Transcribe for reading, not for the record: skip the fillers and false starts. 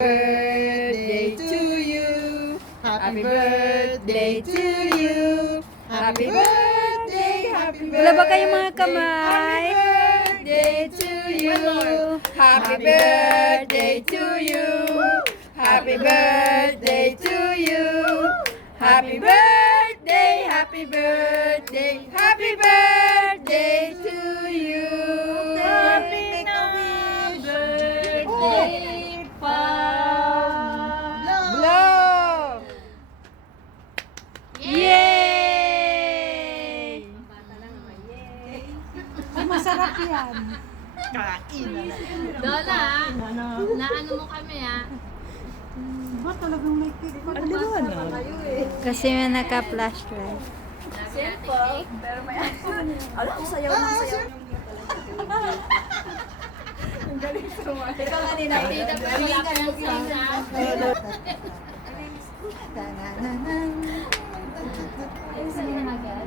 birthday to you. Happy birthday to you. Happy birthday, happy birthday. Wala ba kayong mga kamay? Happy birthday to you. Happy birthday to you. Happy birthday to you. Happy birthday, happy birthday, happy birthday to you. Happy birthday, Blow! Yay! Masarap yan. Lola, naano mo kami Ba talagang may cake pa? Kasi may naka-flashlight. Pero may Alam, sayaw ng sayaw. Ikaw kanina. Tita, pero wala ka ng sana. Ayun, sa'yo na agad.